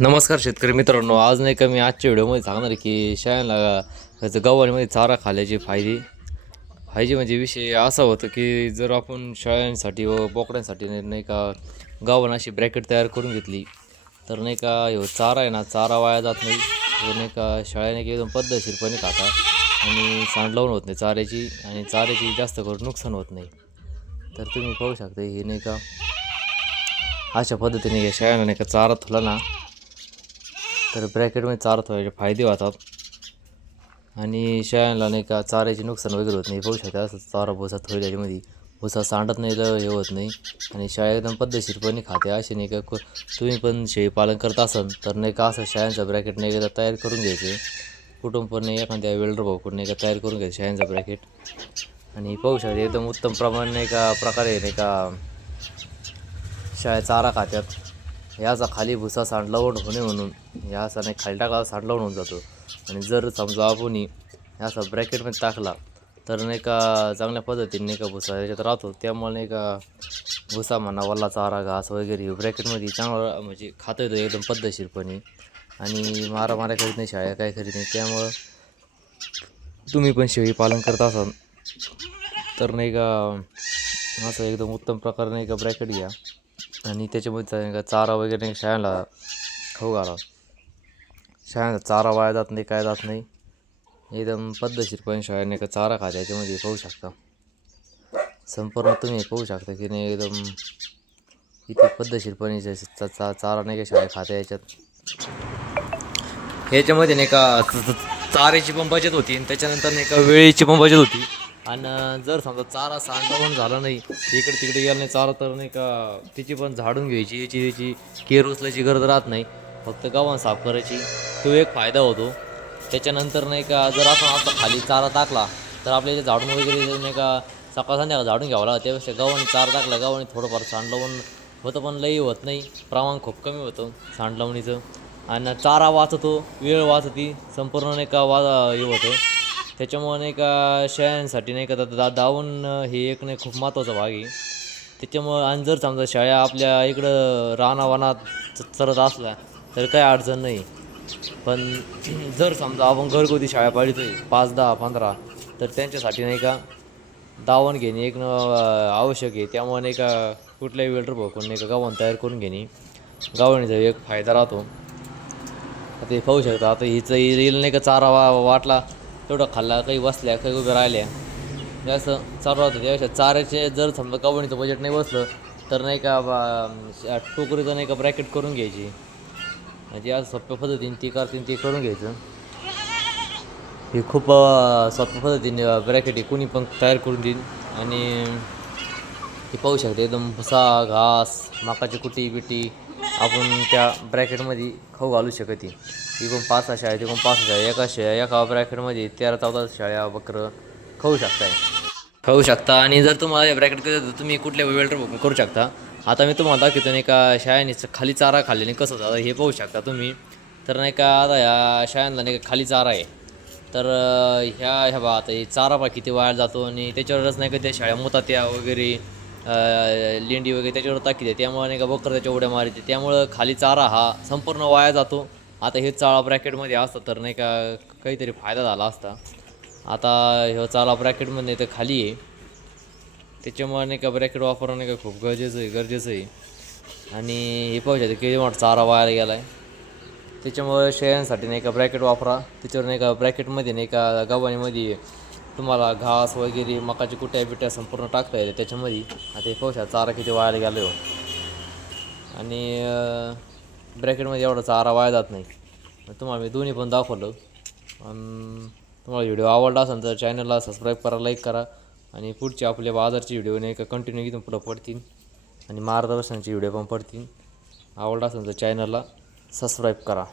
नमस्कार शेतकरी मित्रांनो, आज नाही का मी आजच्या व्हिडिओमध्ये सांगणार आहे की शेळ्यांना त्याचं गव्हाणीमध्ये चारा खाल्याचे फायदे. म्हणजे विषय असा होतो की जर आपण शेळ्यांसाठी व बोकड्यांसाठी नाही का गव्हाण अशी ब्रॅकेट तयार करून घेतली तर नाही का ह्यो चारा आहे ना, चारा वाया जात नाही व नाही का शेळ्याने एकदम पद्धतशीरपणे खाता आणि सांडलावून होत नाही चाऱ्याची आणि चाऱ्याची जास्त करून नुकसान होत नाही. तर तुम्ही पाहू शकता हे नाही का अशा पद्धतीने शेळ्यांना नाही का चारा ठेवला ना तर ब्रॅकेटमध्ये चारा ठेवायचे फायदे होतात आणि शेळ्यांना नाही का चाऱ्याचे नुकसान वगैरे होत नाही. पाहू शकता असं चारा भुसा ठेवला त्याच्यामध्ये भुसा सांडत नाही तर हे होत नाही आणि शेळ्या एकदम पद्धतशीरपणे खाते. असे नाही का तुम्ही पण शेळी पालन करत असाल तर नाही का असं शेळ्यांचा ब्रॅकेट नाही एकदा तयार करून घ्यायचं. कुठून पण नाही एखाद्या वेल्डर भाऊकडून नाही का तयार करून घ्यायचं शेळ्यांचा ब्रॅकेट आणि पाहू शकता एकदम उत्तम प्रमाणे नाही का प्रकारे नाही का शेळ्या चारा खात्यात. याचा खाली भुसा सांडलावून होणे म्हणून याचा नाही खाली टाकला सांडलावून होऊन जातो आणि जर समजा आपण याचा ब्रॅकेटमध्ये टाकला तर नाही का चांगल्या पद्धतीने नाही का भुसा याच्यात राहतो. त्यामुळे नाही का भुसा म्हणा वल्ला चारा घास वगैरे ब्रॅकेटमध्ये चांगला म्हणजे खाता येतो एकदम पद्धतशीरपणे आणि मारामाऱ्या करीत नाही शाळा काय करीत नाही. त्यामुळं तुम्ही पण शेळी पालन करत असाल तर नाही का असं एकदम उत्तम प्रकारे नाही का ब्रॅकेट घ्या आणि त्याच्यामध्ये नाही का चारा वगैरे नाही शेळ्यांना खाऊ घाला. शेळ्यांचा चारा वाया जात नाही काय जात नाही एकदम पद्धतशीरपणे शेळ्या नाही का चारा खाते. याच्यामध्ये पाहू शकता संपूर्ण तुम्ही पाहू शकता की नाही एकदम किती पद्धतशीरपणे चारा नाही का शेळ्या खाते. याच्यामध्ये नाही का चाऱ्याची पण बचत होती आणि त्याच्यानंतर नाही का वेळेची पण बचत होती आणि जर समजा चारा सांडवून झाला नाही इकडे तिकडे गेला नाही चारा तर नाही का तिची पण झाडून घ्यायची याची केअर उचलायची गरज राहत नाही. फक्त गव्हाण साफ करायची तो एक फायदा होतो. त्याच्यानंतर नाही का जर आपण आता खाली चारा टाकला तर आपल्याला झाडून वगैरे नाही का सकाळ संध्याकाळ झाडून घ्यावं लागतं. त्यापेक्षा गव्हाणी चारा टाकला गव्हाणी थोडंफार सांडलावून होतं पण लई होत नाही, प्रमाण खूप कमी होतं सांडलावणीचं आणि चारा वाचतो, वेळ वाचती संपूर्ण नाही का हे होतं. त्याच्यामुळं नाही का शेळ्यांसाठी नाही का दावण हे एक नाही खूप महत्त्वाचा भाग आहे. त्याच्यामुळं आणि जर समजा शेळ्या आपल्या इकडं रानावनात चरत असल्या तर काही अडचण नाही. पण जर समजा आपण घरगुती शेळ्या पाळतो आहे 5, 10, 15 तर त्यांच्यासाठी नाही का दावण घेणे एक आवश्यक आहे. त्यामुळे नाही का कुठल्याही वेल्डर भाऊकडून नाही का गव्हाण तयार करून घेणे गव्हाणीचा एक फायदा राहतो. आता हे पाहू शकता आता हिचं येईल नाही का चारा वाटला तेवढं खाल्ला काही बसल्या काही उभ्या राहिल्या जास्त चालू राहतं. त्यापेक्षा चाऱ्याचे जर समजा गव्हाणीचं बजेट नाही बसलं तर नाही का टोकरीचं नाही का ब्रॅकेट करून घ्यायची म्हणजे आज सोप्या पद्धतीने ती करतील ते करून घ्यायचं. हे खूप सोप्या पद्धतीने ब्रॅकेट कुणी पण तयार करून देईन आणि हे पाहू शकते एकदम भुसा घास मकाची कुटी बिटी आपण त्या ब्रॅकेटमध्ये खाऊ घालू शकते. इकडून 5-6 शेळ्या तिकडून 5-6 शेळ्या एका ब्रॅकेटमध्ये 13-14 शेळ्या बकरं खाऊ शकता आणि जर तुम्हाला या ब्रॅकेट तुम्ही कुठल्या वेल्डर बुकिंग करू शकता. आता मी तुम्हाला दाखवतो नाही का शेळ्याने खाली चारा खाल्ल्याने कसं होतं हे पाहू शकता तुम्ही. तर नाही का आता ह्या शेळ्यांना नाही का खाली चारा आहे तर ह्या बा आता हे चारा बा किती वाया जातो आणि त्याच्यावरच नाही का त्या शेळ्या मुतात्या वगैरे लेंडी वगैरे त्याच्यावर टाकी द्या त्यामुळे नाही का बकर त्याच्या उड्या मारायचे त्यामुळं खाली चारा हा संपूर्ण वाया जातो. आता हे चारा ब्रॅकेटमध्ये असतं तर नाही का काहीतरी फायदा झाला असता. आता ह्यो चारा ब्रॅकेटमध्ये तर खाली आहे त्याच्यामुळे नाही का ब्रॅकेट वापरणं नाही का खूप गरजेचं आहे आणि हे पाहू शकते किती मोठा चारा वायाला गेला आहे. त्याच्यामुळे शेळ्यांसाठी नाही का ब्रॅकेट वापरा. त्याच्यावर नाही का ब्रॅकेटमध्ये नाही का गव्हाणीमध्ये तुम्हाला घास वगैरे मकाची कुट्या बिट्या संपूर्ण टाकता येते त्याच्यामध्ये. आता हे पाहू शकता चारा किती वायाला गेला हो आणि ब्रॅकेटमध्ये एवढा चारा वाया जात नाही. तुम्हाला मी दोन्ही पण दाखवलं आणि तुम्हाला व्हिडिओ आवडला असेल तर चॅनलला सबस्क्राईब करा, लाईक करा आणि पुढचे आपले बाजारचे व्हिडिओ नाही का कंटिन्यू इथून पुढं पडतील आणि मार्गदर्शनाचे व्हिडिओ पण पडतील. आवडला असेल तर चॅनलला सबस्क्राईब करा.